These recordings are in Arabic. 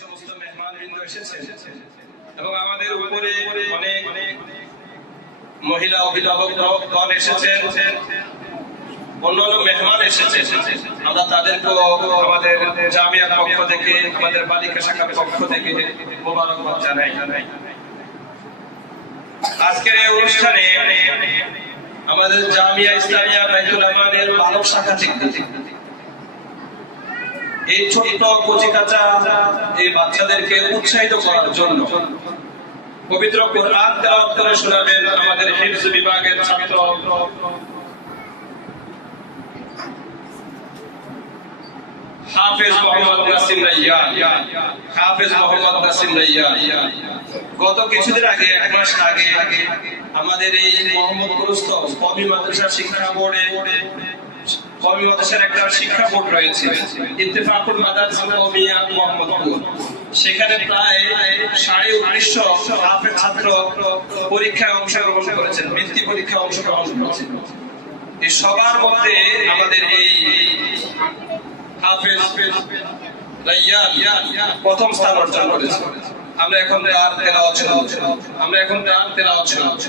সমস্ত মেহমান বৃন্দ এসেছেন এবং আমাদের উপরে অনেক মহিলা অভিভাবক গণ এসেছেন অন্যান্য মেহমান এসেছেন আমরা তাদেরকেও আমাদের জামিয়ার পক্ষ থেকে, আমাদের বালিকা শাখার পক্ষ থেকে মোবারকবাদ জানাই। আজকের এই অনুষ্ঠানে আমাদের জামিয়া ইসলামিয়া বাইতুল আমানের বালক শাখা থেকে এই ছোট্ট কচি কাঁচা এই বাচ্চাদেরকে উৎসাহিত করার জন্য। পবিত্র কোরআন তেলাওয়াত শোনাবেন আমাদের হিফজ বিভাগের ছাত্র। হাফেজ মোহাম্মদ হাফেজ মোহাম্মদ কিছুদিন আগে, এক মাস আগে, আমাদের এই মাদ্রাসা শিক্ষা বোর্ডে মাদ্রাসার একটা শিক্ষা বোর্ড রয়েছে, ইত্তেফাকুল কওমিয়া মোহাম্মদপুর। সেখানে প্রায় সাড়ে উনিশশো হাফেজ ছাত্র পরীক্ষায় অংশগ্রহণ করেছেন, বৃত্তি পরীক্ষায় অংশগ্রহণ করেছেন। সবার মধ্যে আমাদের এই প্রথম স্থান অর্জন করেছে। আমরা এখন তার তেলাওয়াত শোনাচ্ছি আমরা এখন তার তেলাওয়াত শোনাচ্ছি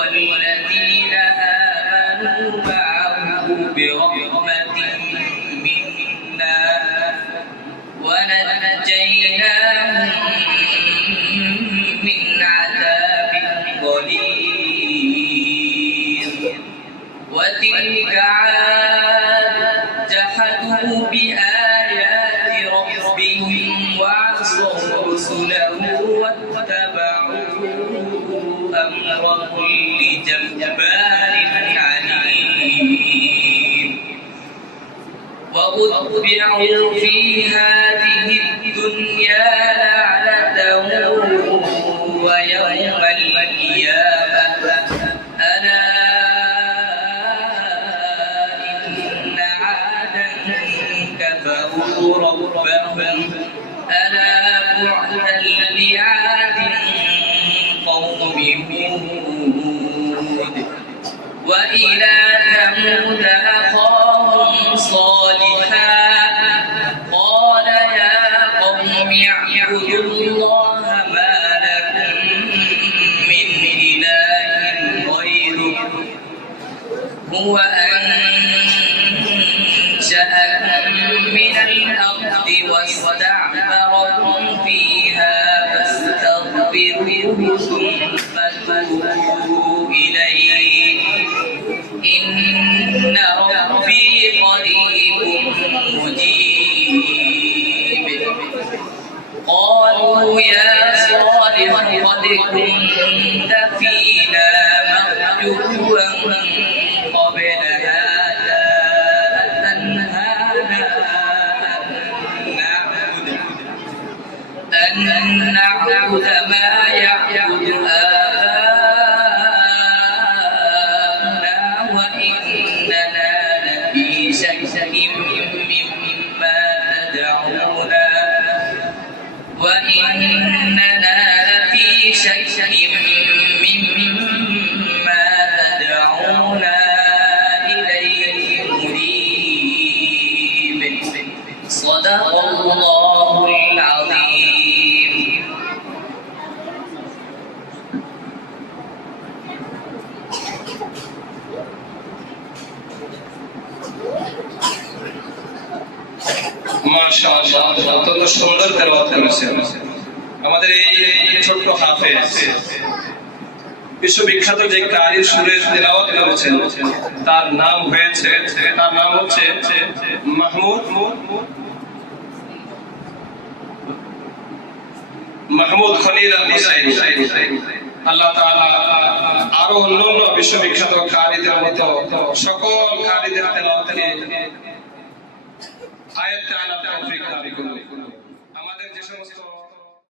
والذين آمنوا معه برحمة منا ونجيناهم من عذاب غليظ. وتلك عاد جحدوا بآيات كل جبار عنيد وأتبعوا في هذه الدنيا لعنة ويوم القيامة. ألا إن عادا كفروا ربهم. ألا بعدا لعاد قوم هود وإلى ثمود أخاهم صالحا. قال يا قوم اعبدوا الله ما لكم من إله غيره. هو أنشأكم من الأرض واستعمركم فيها فاستغفروه ثم توبوا قالوا يا صالح قد كنت فينا مرجوا. إننا لفي شك مما تدعونا إليه مريب صدق الله العظيم. ما شاء الله تو سولر کرواتے ہیں আমাদের এই ছোট্ট হাফেজ, বিশ্ববিখ্যাত যে কারি সুরের তেলাওয়াত করেছেন, তার নাম হয়েছে, তার নাম হচ্ছে মাহমুদ মাহমুদ খলিল আল আল্লাহ তাআলা আরও অন্যান্য বিশ্ববিখ্যাত সকল কারিদের তেলাওয়াতকে আয়াত আলা তৌফিক দান করুন। আমাদের যে সমস্ত